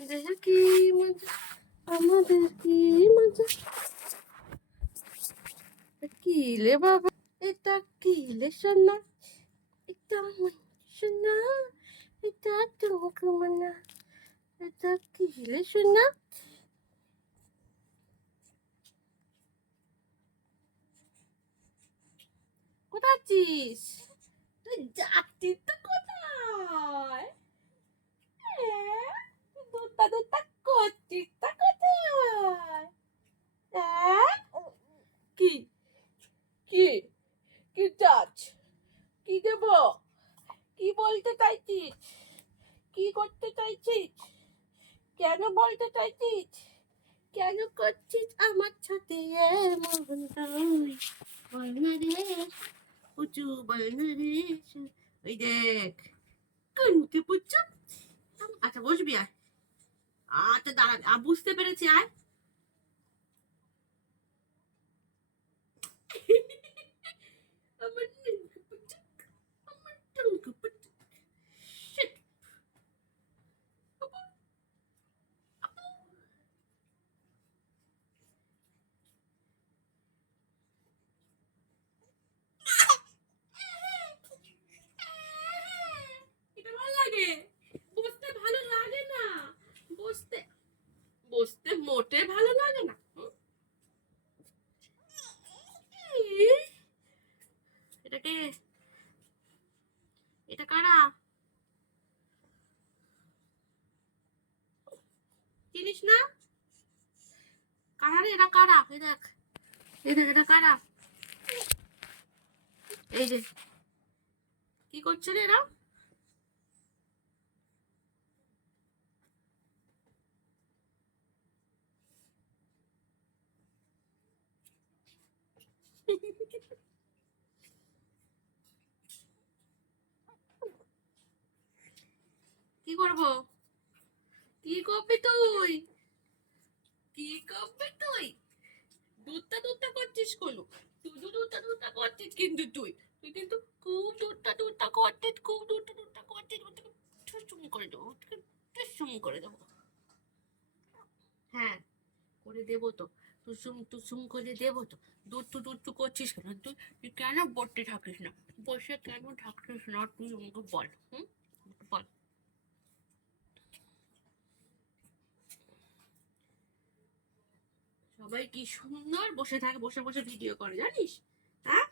আমাদের কি মজা, আমাদের কি মজা। কি লে বাবা, এটা কি লে সোনা, এটা আমার সোনা, এটা টুকুমনা, এটা কি লে সোনা। কোথায় আছিস তুই? যাচ্ছিস তো কোথায়? দুটা দুটা করছিস তা কোথায়? কি কি কি যাচ্ছ? কি দেব? কি বলতে চাইছিস? কি করতে চাইছিস? কেন বলতে চাইছিস? কেন করছিস আমার সাথে এমন? তুই বল না রে, পুচু বল না রে। ওই দেখ কুন্তি পুচু। আচ্ছা বসবি, আয়। আচ্ছা দাঁড়া, বুঝতে পেরেছি, আয়। আমার টুনকু পুচু, আমার টুনকু পুচু। Shit. এটা ভালো লাগে? বসতে ভালো লাগে না। বসতে বসতে মোটে ভালো লাগে না। এটা কে? এটা কারা? চিনিস না? কারা রে এরা? কারা? এই দেখ, এই দেখ, এটা কারা? এই যে কি করছে রে এরা? কি করব? কি করবি তুই? কি করবি তুই? দুধটা দুধটা করছিস কোনো? তুই দুধটা দুধটা করছিস কিন্তু তুই কিন্তু খুব দুধটা দুধটা করছিস, খুব দুধটা দুধটা করছিস। ঠুসুম করে দেবো, ঠুসুম করে দেবো। হ্যাঁ, করে দেবো তো। টুসুম টুসুম করে দেবো তো। দুধ করছিস কেন তুই? তুই কেন বসে থাকিস না? বসে কেন থাকিস না তুই আমাকে বল। বল। সবাই কি সুন্দর বসে থাকে, বসে বসে ভিডিও করে জানিস? হ্যাঁ,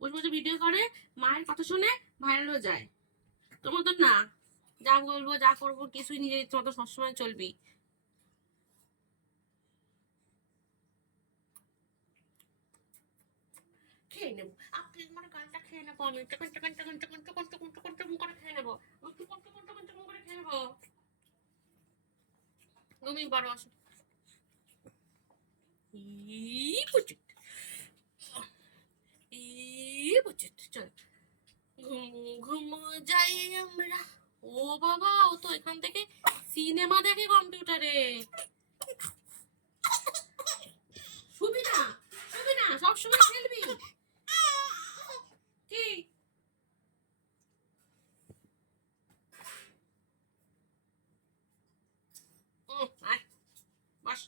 বসে বসে ভিডিও করে, মায়ের কথা শুনে ভাইরালও যায়। তোর মতন না, যা বলবো যা করবো কিছুই নিজের ইচ্ছে মতো সবসময় চলবি। খেয়ে নেবো, আপনি মানে গানটা খেয়ে নেবো, আমি taken taken taken taken taken taken taken taken করে খেয়ে নেবো, টেকন টেকন টেকন টেকন করে খেয়ে নেবো। তুমি বড় আসো। ই বুঝিত, ই বুঝিত, চল ঘুম ঘুম যাই আমরা। ও বাবা, ও তো এখান থেকে সিনেমা দেখে কম্পিউটারে। শুবি না, শুবি না, সবসময় খেলবি। কি আয়, বস।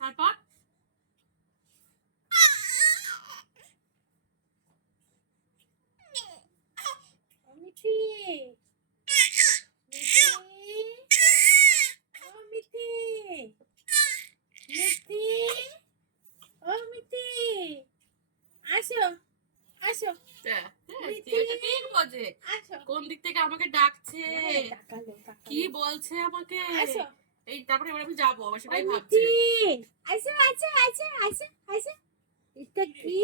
তারপর মিঠি, মিঠি, ও মিঠি, মিঠি, ও মিঠি, আসো আসো। কোন দিক থেকে আমাকে ডাকছে, কি বলছে আমাকে? এই তারপরে এবার আমি যাবো, সেটাই ভাবছি। আসো আসো আসো আসো আসো। এটা কি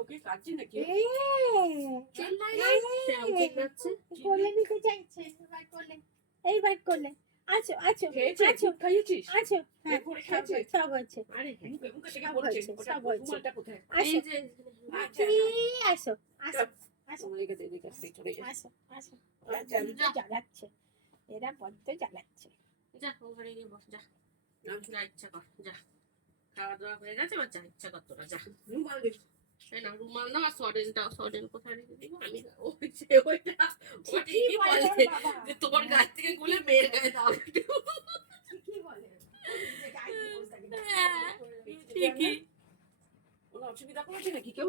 ওকে কাটছে নাকি? চেল্লাই না, চেল্লাচ্ছে। কোলে নিতে চাইছে, এবার কোলে, এইবার কোলে। আছো আছো আছো, খাইয়েছিস? আছো, হ্যাঁ সব আছে। আরে মুখে থেকে পড়ছে, ওটা রুমালটা কোথায়? এই যে আসো আসো আসো আসো আসো জ্বালাচ্ছে, এরা বড্ড জ্বালাচ্ছে। যা ওখানে গিয়ে বস, যা যা ইচ্ছা কর, যা খাওয়া দাওয়া হয়ে গেছে, এবার যা ইচ্ছা কর তোরা, যা। এই না রুমাল না, আর সডেন কোথায় রেখে দিবি? আমি ওই যে ওইটা ঠিকই বলে ওর বাবা। যে তোমার গাছ থেকে গুলে মেয়ের গায়ে দাও একটু। ঠিকই বলে। হ্যাঁ, ঠিকই। কোনো অসুবিধা করেছে নাকি কেউ?